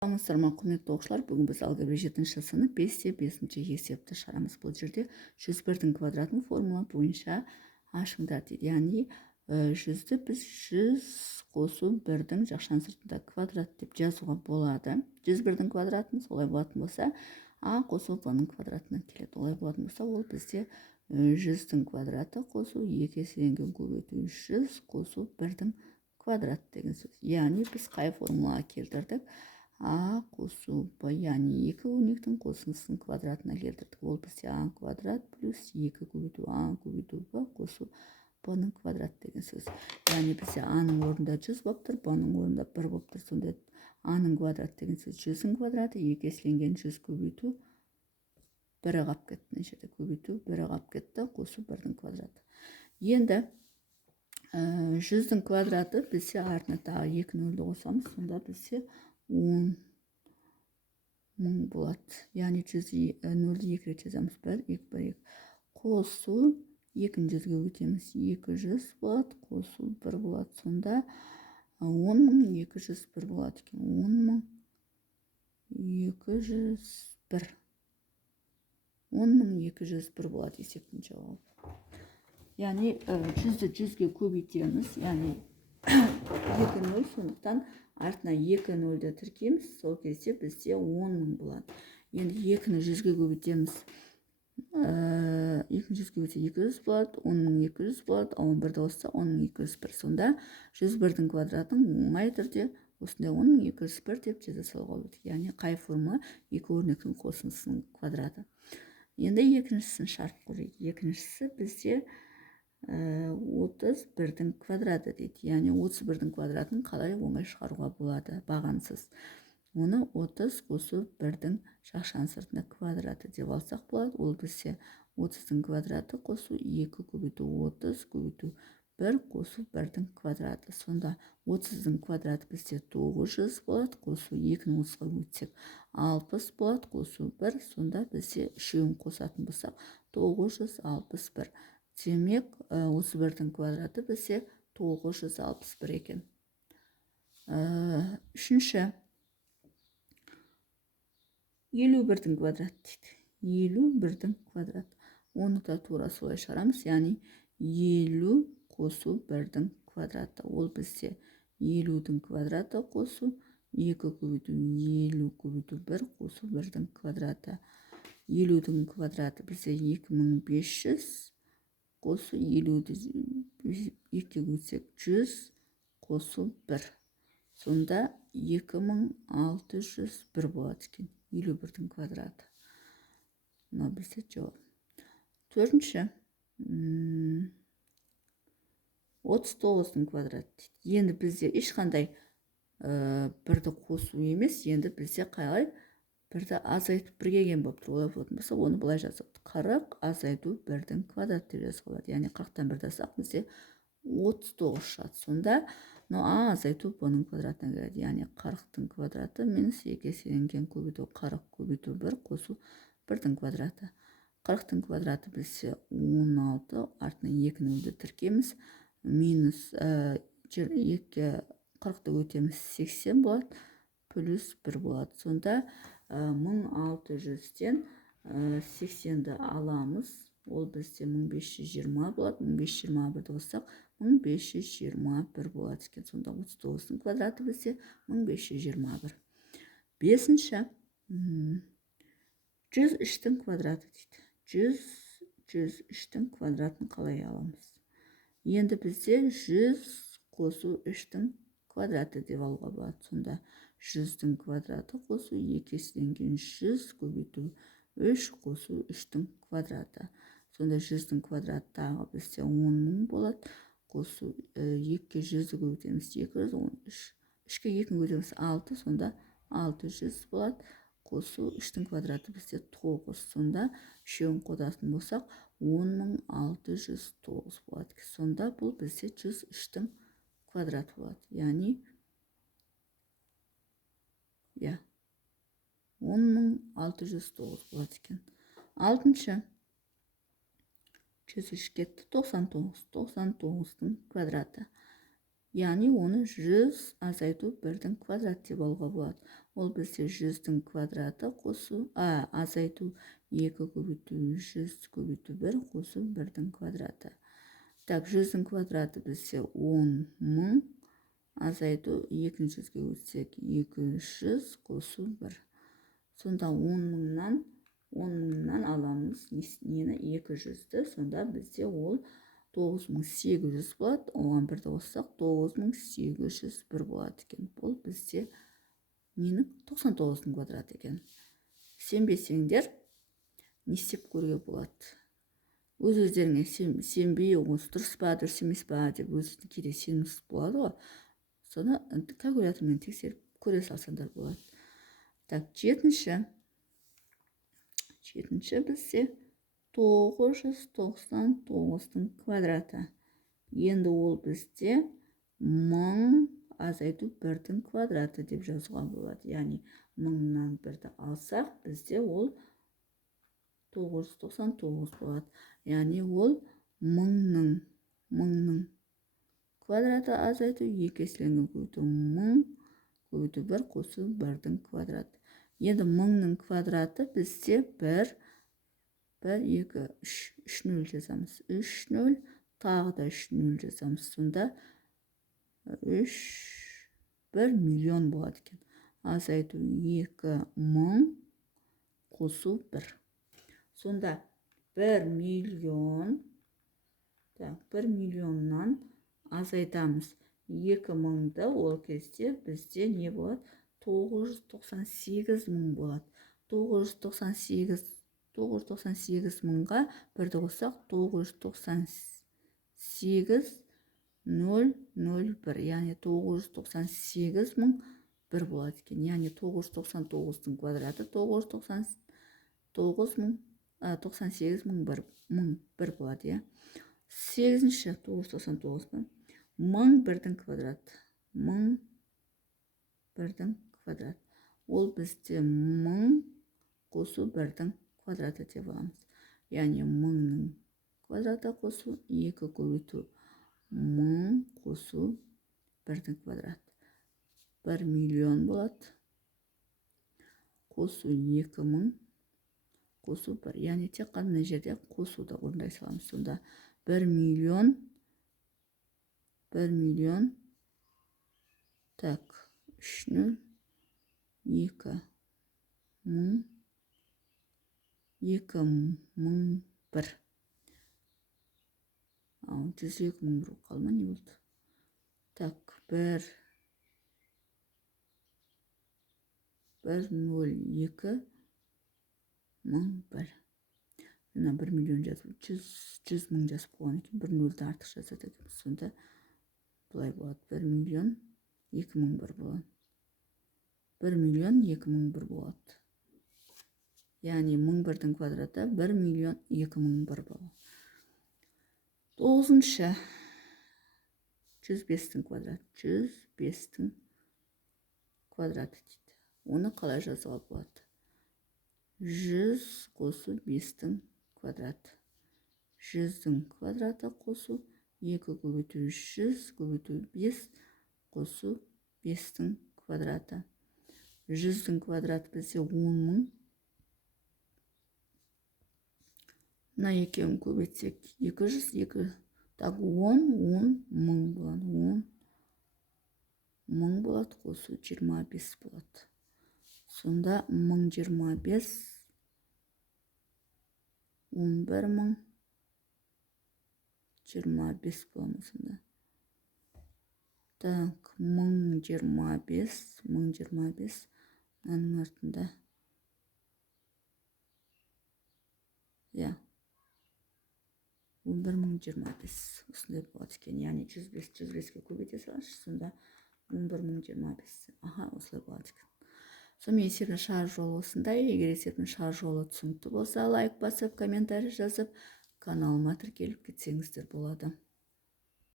Саламатсыздар ма, құрметті оқушылар. Бүгін біз алгебра 7-ші сынып 5-те 5-ші есепті шығарамыз. Бұл жерде 101-дің квадратын формула бойынша ашыңдар дейді. Яғни 100-ді біз 100 қосу 1-дің жақшан сыртында квадрат деп жазуға болады. 101-дің квадратын солай болатын болса, а қосу b-ның квадратынан келеді. Олай болатын болса, ол бізде 100-дің квадраты қосу 2 еселенген көбейту 100 қосу 1-дің квадрат деген сөз. Яғни біз қай формулаға келтірдік? А қосу b, яғни 2 өрнектің қосындысының квадратына келтірдік. Ол бізде а квадрат плюс 2 көбейту а көбейту b қосу b-ның квадрат деген сөз. Яғни бізде а-ның орнында 100 болып тұр, b-ның орнында 1 болып тұр. Сонда а-ның квадрат деген сөз 100-дің квадраты, 2 еселенген 100 көбейту 1-і қап кетті. Мына жерде көбейту 1-і қап кетті, қосу 1-дің квадраты. Енді 100-дің квадраты бізде артына тағы 2 нөлді қосамыз, сонда бізде 10 мың болады. Яғни 0-ді 2 рет жазамыз. 1, 2, 1, 2. Қосу 2-жүзге өтеміз. 200 болады. Қосу 1 болады. Сонда 10.201 болады екен. 10.201. 10.201 болады есептің жауабы. Яғни 100-ді 100-ге көбейтеміз. Яғни 2 нөл, сондықтан артына 2 нөлді тіркейміз. Сол кезде бізде 10.000 болады. Енді 2-ні 100-ге көбейтеміз. 2-ні 100-ге көбейтсе 200 болады. 10.200 болады. 11-ді қосса 10.201. Сонда 101-дің квадратын оңай түрде осындай 10.201 деп жаза салуға болады. Яғни қай формула 2 өрнектің қосындысының квадраты. Енді екіншісін шарт көрейік. Екіншісі бізде 31-дің квадраты дейді. Яғни 31-дің квадратын қалай оңай шығаруға болады? Бағансыз. Оны 30 қосу 1-дің жақшан сыртында квадраты деп алсақ болады. Ол бізде 30-дің квадраты қосу 2 көбейту 30 көбейту 1 қосу 1-дің квадраты. Сонда 30-дің квадраты бізде 900 болады. Қосу 2-ні 30-ға өтсек 60 болады. Қосу 1. Сонда бізде үшеуін қосатын болсақ 961. Демек, 31-дің квадраты бізде 961 екен. Үшінші 51-дің квадрат дейді. 51-дің квадрат. Оны да тура солай шығарамыз. Яғни 50 қосу 1-дің квадраты. Ол бізде 50-дің квадраты қосу 2 көбейту 50 көбейту 1 қосу 1-дің квадраты. 50-дің квадраты бізде 2500 қосу 50-ді 2-ге өтсек 100 қосу 1. Сонда 2601 болады екен. 51-дің квадраты. Мына бізде жауап. Төртінші 39-дің квадраты дейді. Енді бізде ешқандай бірді қосу емес. Енді бізде қалай бірді азайтып бірге келген болып тұр. Олай болатын болса, оны былай жазады. 40 азайту 1-дің квадрат деп жазуға болады. Яғни 40-тан 1 тастасақ бізде 39 шығады. Сонда а азайту b-ның квадратына келеді. Яғни 40-тың квадраты минус 2 еселенген көбейту 40 көбейту 1 қосу 1-дің квадраты. 40-тың квадраты бізде 16, артына 2 нөлді тіркеміз. Минус 2 40-ды өтеміз 80 болады. Плюс 1 болады. Сонда 1600-ден 80-ді аламыз. Ол бізде 1520 болады. 1521-ді қоссақ 1521 болады екен. Сонда 39-дің квадраты бізде 1521. Бесінші 103-дің квадраты дейді. 103-дің квадратын қалай аламыз? Енді бізде 100 қосу 3-дің квадраты деп алуға болады. Сонда 100-дің квадраты қосу 2 еселенген 100 көбейту 3 қосу 3-дің квадраты. Сонда 100-дің квадраты тағы бізде 10.000 болады. Қосу 2-ге 100-ді көбейтеміз 213. 3-ге 2-ні көбейтеміз 6, сонда 600 болады. Қосу 3-дің квадраты бізде 9. Сонда үшеуін қосатын болсақ 10.609 болады. Сонда бұл бізде 103-дің квадраты болады. Яғни 10.609 болады екен. Алтыншы 103 кетті. 99. 99-дің квадраты. Яғни оны 100 азайту 1-дің квадрат деп алуға болады. ол бізде 100-дің квадраты қосу, азайту 2 көбейту 100 көбейту 1 қосу 1-дің квадраты. Так, 100-дің квадраты бізде 10.000, азайту 2-ге өтсек 200 қосу 1. Сонда 10.000-нан аламыз нені 200-ді, сонда бізде ол 9800 болады. Оған бірді қоссақ 9801 болады екен. Бұл бізде ненің 99-ның квадраты екен. Сенбесеңдер, не істеп көруге болады? Өз-өздеріңе сенбей, осы дұрыс па, дұрыс емес па деп өзіңізді кейде сенімсіз болады ғой. Соны калькулятормен тексеріп көре салсаңдар болады. Так, жетінші бізде 999-ның квадраты. Енді ол бізде 1000 азайту 1-дің квадраты деп жазуға болады. Яғни 1000-нан 1-ді алсақ, бізде ол 999 болады. Яғни ол 1000-ның квадраты азайту 2 еселенген көбейту 1000 көбейту 1 қосу 1-дің квадраты. Енді 1000-ның квадраты бізде 1, 2, 3 0 жазамыз. 3 0, тағы да 3 0 жазамыз. Сонда 1 миллион болады екен. Азайту 2000 қосу 1. Сонда 1 миллионнан азайтамыз 2000-ды, ол кезде бізде не болады? 998 болады. 998 бірді қоссақ 998,001, яғни 998,001 болады екен. Яғни 999-ның квадраты 998,001 болады. 8-ші 999-ның 1001-дің квадраты. 1001-дің квадрат. Ол бізде 1000 қосу 1-дің квадраты деп аламыз. Яғни 1000-ның квадраты қосу 2 көбейту 1000 қосу 1-дің квадраты. 1 миллион болады. Қосу 2000 қосу 1. Яғни тек қана жерде қосуды орындай саламыз. Сонда 1 миллион так 3 0 2 000 2001. Ал 102.000 қалма не болды? Так, 1 102 1001. Мына 1 миллион жазып, 100 мың жазып қойған екен. 1 0-ді артық жазады екенбіз. Сонда бұлай болады. 1 миллион 2001 болады. 1 миллион 2001 болады. Яғни 1001-дің квадраты 1 миллион 2001 болады. 9-шы 105-дің квадраты. 105-дің квадраты дейді. Оны қалай жазуға болады? 100 қосу 5-дің квадраты. 100-дің квадраты қосу 2 көбейту 100 көбейту 5 қосу 5-дің квадраты. 100-дің квадраты бізде 10.000. Мына екеуін көбейтсек 200, так 10 мың болады. 10 болады қосу 25 болады. Сонда 1025 11 025 болады сонда. Так, 1025 мынаның артында. Я. 11025 осындай болады екен. Яғни 105-ге көбейте салайыншы, сонда 11025. Осылай болады екен. Сонымен есебінің шығару жолы осындай. Егер есебінің шығару жолы түсінікті болса, лайк басып, комментарий жазып, каналыма тіркеліп кетсеңіздер болады.